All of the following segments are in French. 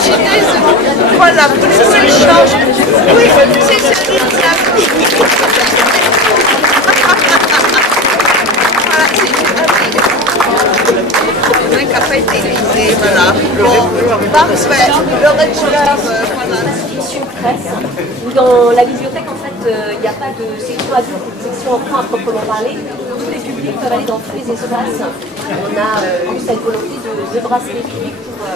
imaginez, voilà, vous laissez le change. Oui, c'est joli, ça. Voilà, c'est joli. Le mec n'a pas été grisé, voilà. Bon, parfait. Le résultat, voilà. Dans la bibliothèque, en fait, il n'y a pas de section adulte ou de section enfant à proprement parler. Tous les publics peuvent aller dans tous les espaces. On a eu cette volonté de brasser les publics pour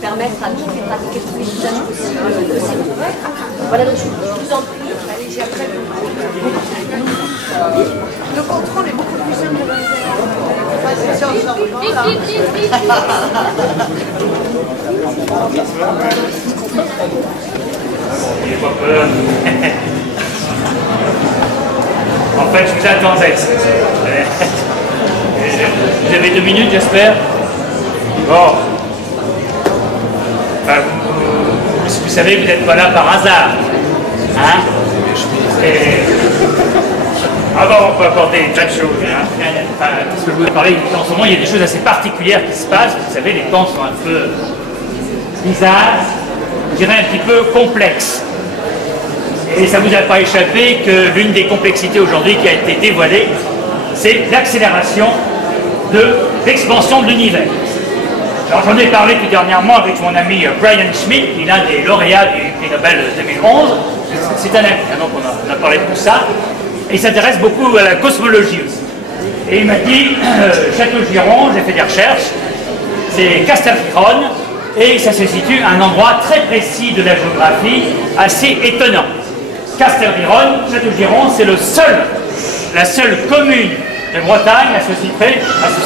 permettre à toutes les pratiques et tous les usages possibles de s'y retrouver. Voilà, donc je vous en prie. Allez-y, après. Le contrôle est beaucoup plus simple que En fait, je vous attendais. Vous avez 2 minutes, j'espère. Bon. Enfin, vous savez, vous n'êtes pas là par hasard. Hein? Ah bon, on peut apporter des tas de choses. Hein? Enfin, parce que je voulais parler, en ce moment, il y a des choses assez particulières qui se passent. Vous savez, les temps sont un peu bizarres, je dirais un petit peu complexes. Et ça ne vous a pas échappé que l'une des complexités aujourd'hui qui a été dévoilée, c'est l'accélération de l'expansion de l'univers. Alors j'en ai parlé tout dernièrement avec mon ami Brian Schmidt, qui est l'un des lauréats du prix Nobel 2011. C'est un ami, donc on a parlé de tout ça. Et il s'intéresse beaucoup à la cosmologie aussi. Et il m'a dit, Château-Giron, j'ai fait des recherches, c'est Castelfiron, et ça se situe à un endroit très précis de la géographie, assez étonnant. Castelfiron, Château-Giron, c'est la seule commune de Bretagne à se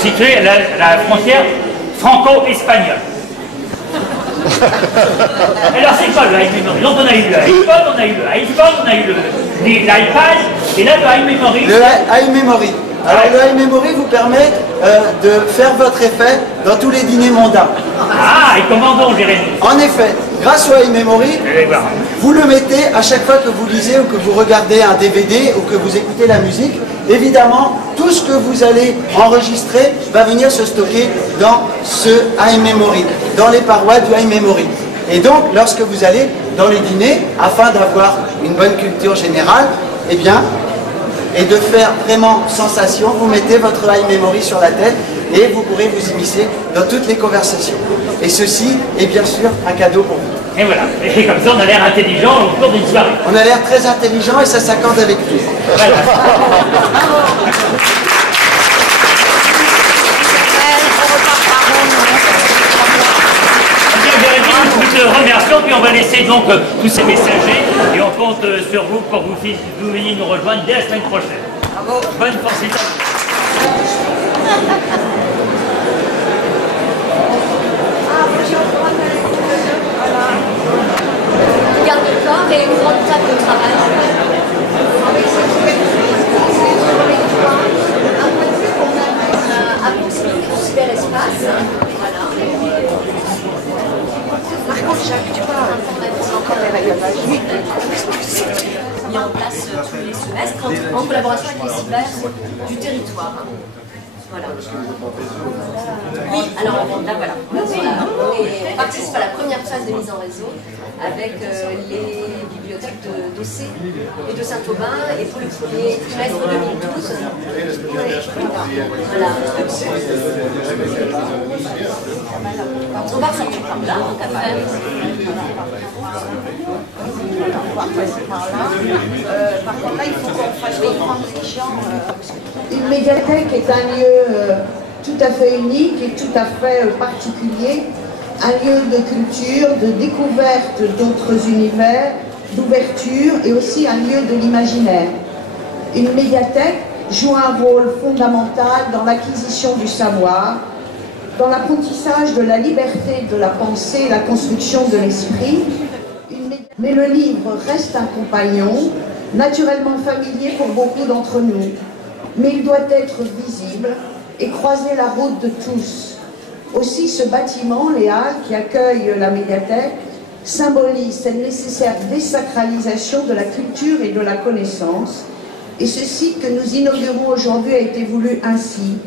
situer à la frontière franco-espagnole. Alors c'est quoi le high memory? Donc on a eu le iPod, on a eu le iPhone, on a eu l'iPad, et là le high memory. Le high memory. Alors le high memory vous permet de faire votre effet dans tous les dîners mondains. Ah, et comment donc, Jérémy? En effet, grâce au high memory, vous le mettez à chaque fois que vous lisez ou que vous regardez un DVD ou que vous écoutez la musique. Évidemment, tout ce que vous allez enregistrer va venir se stocker dans ce high memory, dans les parois du high memory. Et donc, lorsque vous allez dans les dîners, afin d'avoir une bonne culture générale, eh bien, et de faire vraiment sensation, vous mettez votre high memory sur la tête et vous pourrez vous immiscer dans toutes les conversations. Et ceci est bien sûr un cadeau pour vous. Et voilà, et comme ça on a l'air intelligent au cours d'une soirée. On a l'air très intelligent et ça s'accorde avec tout. Voilà. Nous te remercions, puis on va laisser donc tous ces messagers et on compte sur vous pour que vous veniez nous rejoindre dès la semaine prochaine. Bravo. Bonne force à vous. Garde le corps et une grande table de travail. À proximité du cyberespace. Voilà. Par contre, Jacques, tu parles encore des rayonnages. Mis en place tous les semestres en collaboration avec les cyber du territoire. Voilà. Oui, alors là voilà. On participe à la première phase de mise en réseau avec les bibliothèques d'Ossé et de Saint-Aubin et pour le premier trimestre 2012. Voilà. On va ressortir par là, donc après. Par contre, là, il faut qu'on fasse comprendre les gens. Une médiathèque est un lieu tout à fait unique et tout à fait particulier, un lieu de culture, de découverte d'autres univers, d'ouverture et aussi un lieu de l'imaginaire. Une médiathèque joue un rôle fondamental dans l'acquisition du savoir, dans l'apprentissage de la liberté de la pensée, la construction de l'esprit. Mais le livre reste un compagnon, naturellement familier pour beaucoup d'entre nous. Mais il doit être visible et croiser la route de tous. Aussi, ce bâtiment, les Halles, qui accueille la médiathèque, symbolise cette nécessaire désacralisation de la culture et de la connaissance. Et ce site que nous inaugurons aujourd'hui a été voulu ainsi,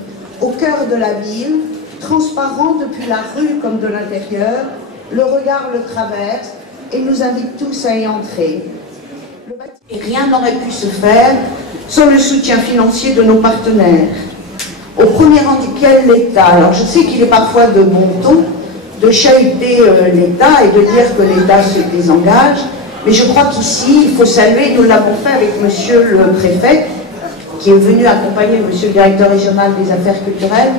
au cœur de la ville, transparent depuis la rue comme de l'intérieur, Le regard le traverse et nous invite tous à y entrer. Et rien n'aurait pu se faire sans le soutien financier de nos partenaires. Au premier rang duquel l'État. Alors je sais qu'il est parfois de bon ton de chahuter l'État et de dire que l'État se désengage, mais je crois qu'ici, il faut saluer, nous l'avons fait avec monsieur le préfet, qui est venu accompagner monsieur le directeur régional des affaires culturelles,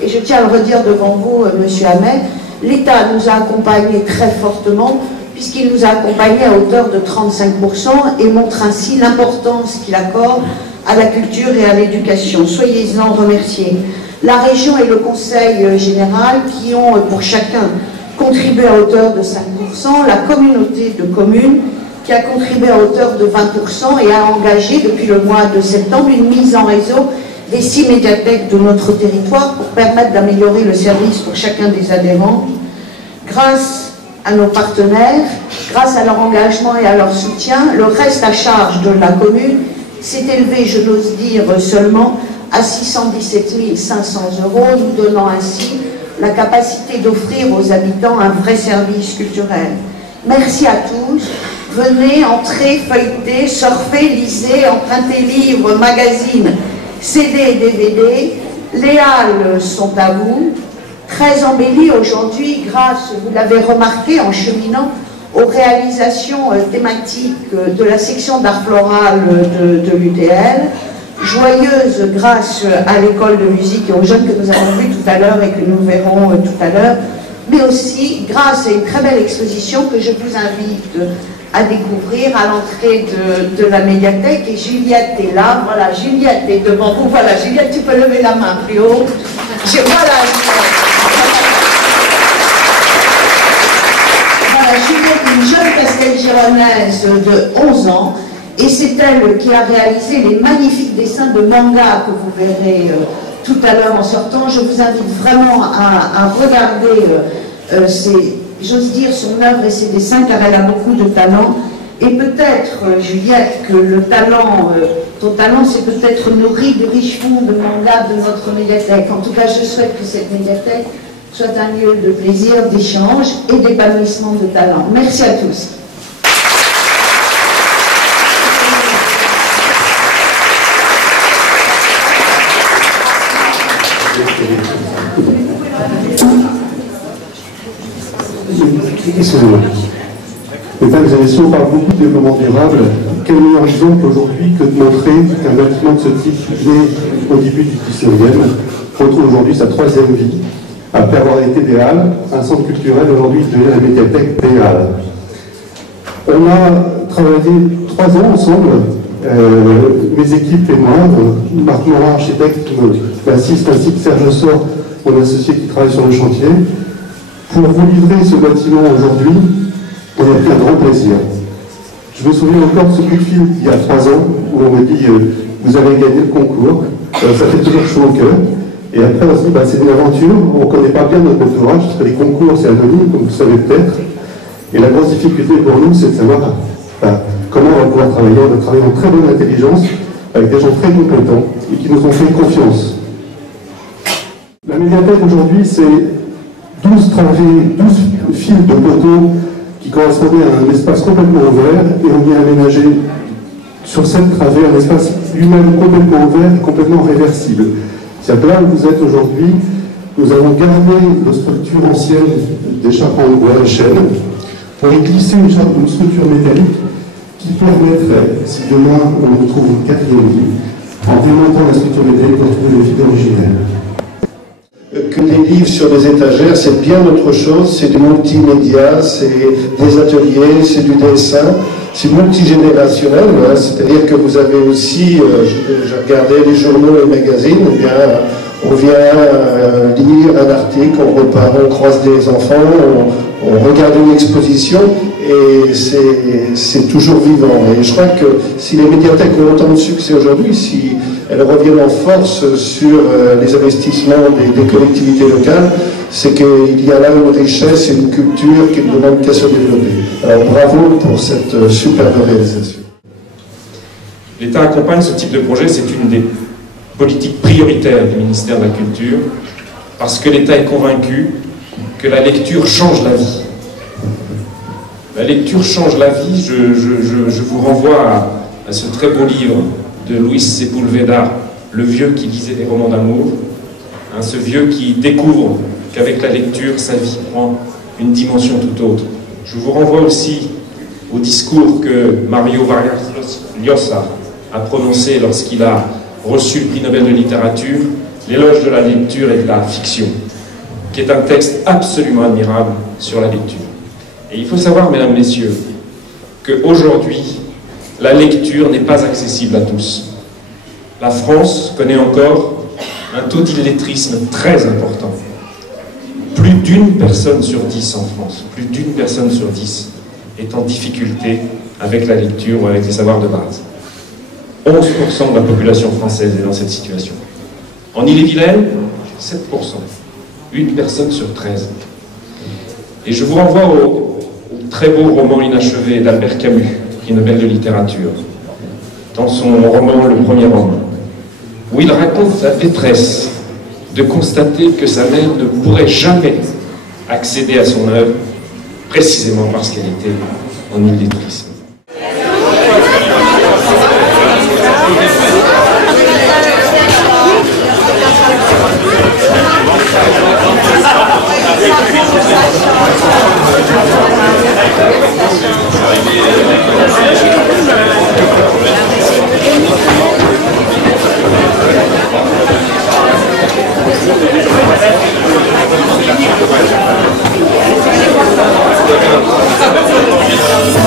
et je tiens à le redire devant vous, monsieur Hamet, l'État nous a accompagnés très fortement, puisqu'il nous a accompagnés à hauteur de 35% et montre ainsi l'importance qu'il accorde à la culture et à l'éducation. Soyez-en remerciés. La région et le conseil général qui ont pour chacun contribué à hauteur de 5%, la communauté de communes qui a contribué à hauteur de 20% et a engagé depuis le mois de septembre une mise en réseau des 6 médiathèques de notre territoire pour permettre d'améliorer le service pour chacun des adhérents. Grâce à nos partenaires, grâce à leur engagement et à leur soutien, le reste à charge de la commune s'est élevé, je n'ose dire seulement, à 617 500 €, nous donnant ainsi la capacité d'offrir aux habitants un vrai service culturel. Merci à tous. Venez, entrez, feuilletez, surfez, lisez, empruntez livres, magazines, CD et DVD. Les halles sont à vous. Très embellies aujourd'hui grâce, vous l'avez remarqué en cheminant, aux réalisations thématiques de la section d'art floral de l'UTL. Joyeuse grâce à l'école de musique et aux jeunes que nous avons vus tout à l'heure et que nous verrons tout à l'heure, mais aussi grâce à une très belle exposition que je vous invite à découvrir à l'entrée de la médiathèque. Et Juliette est là, voilà, Juliette est devant vous, voilà, Juliette, tu peux lever la main plus haut. Voilà, Juliette, une jeune castelgironnaise de 11 ans, et c'est elle qui a réalisé les magnifiques dessins de manga que vous verrez tout à l'heure en sortant. Je vous invite vraiment à regarder j'ose dire, son œuvre et ses dessins, car elle a beaucoup de talent. Et peut-être, Juliette, que le talent, ton talent, c'est peut-être nourri du riche fond de manga de notre médiathèque. En tout cas, je souhaite que cette médiathèque soit un lieu de plaisir, d'échange et d'épanouissement de talent. Merci à tous. Excusez-moi. Mesdames et messieurs, on parle beaucoup de développement durable. Quel meilleur exemple aujourd'hui que de montrer qu'un bâtiment de ce type, né au début du 19e, retrouve aujourd'hui sa 3e vie. Après avoir été des Halles, un centre culturel aujourd'hui devient la médiathèque des Halles. On a travaillé 3 ans ensemble, mes équipes et moi, Marc Morin, architecte, m'assiste, ainsi que Serge Sort, mon associé qui travaille sur le chantier. Pour vous livrer ce bâtiment aujourd'hui, on a pris un grand plaisir. Je me souviens encore de ce coup de fil il y a 3 ans, où on me dit vous avez gagné le concours, ça fait toujours chaud au cœur. Et après on se dit c'est une aventure, on ne connaît pas bien notre entourage, parce que les concours c'est anonyme, comme vous savez peut-être. Et la grosse difficulté pour nous, c'est de savoir comment on va pouvoir travailler. On va travailler en très bonne intelligence, avec des gens très compétents, et qui nous ont fait confiance. La médiathèque aujourd'hui, c'est 12 travées, 12 fils de poteaux qui correspondaient à un espace complètement ouvert, et on y a aménagé sur cette travée un espace lui-même complètement ouvert et complètement réversible. C'est-à-dire que là où vous êtes aujourd'hui, nous avons gardé la structure ancienne des charpents en bois et chêne pour y glisser une structure métallique qui permettrait, si demain on trouve une 4e vie, en démontant la structure métallique pour trouver les vides originelles. Que des livres sur des étagères, c'est bien autre chose, c'est du multimédia, c'est des ateliers, c'est du dessin, c'est multigénérationnel, hein, c'est-à-dire que vous avez aussi, je regardais les journaux et magazines, eh bien, on vient lire un article, on repart, on croise des enfants, on regarde une exposition, et c'est toujours vivant. Et je crois que si les médiathèques ont autant de succès aujourd'hui, si elles reviennent en force sur les investissements des collectivités locales, c'est qu'il y a là une richesse et une culture qui ne demande qu'à se développer. Alors bravo pour cette superbe réalisation. L'État accompagne ce type de projet, c'est une des politiques prioritaires du ministère de la Culture, parce que l'État est convaincu que la lecture change la vie. La lecture change la vie. Je vous renvoie à ce très beau livre de Luis Sepúlveda, Le vieux qui lisait des romans d'amour. Hein, ce vieux qui découvre qu'avec la lecture, sa vie prend une dimension tout autre. Je vous renvoie aussi au discours que Mario Vargas Llosa a prononcé lorsqu'il a reçu le prix Nobel de littérature, l'éloge de la lecture et de la fiction, qui est un texte absolument admirable sur la lecture. Et il faut savoir, mesdames, messieurs, qu'aujourd'hui, la lecture n'est pas accessible à tous. La France connaît encore un taux d'illettrisme très important. Plus d'une personne sur 10 en France, plus d'une personne sur 10 est en difficulté avec la lecture ou avec les savoirs de base. 11% de la population française est dans cette situation. En Ille-et-Vilaine, 7%. Une personne sur 13. Et je vous renvoie au très beau roman inachevé d'Albert Camus, prix Nobel de littérature, dans son roman Le Premier Homme, où il raconte sa détresse de constater que sa mère ne pourrait jamais accéder à son œuvre, précisément parce qu'elle était en illettrisme. Thank you.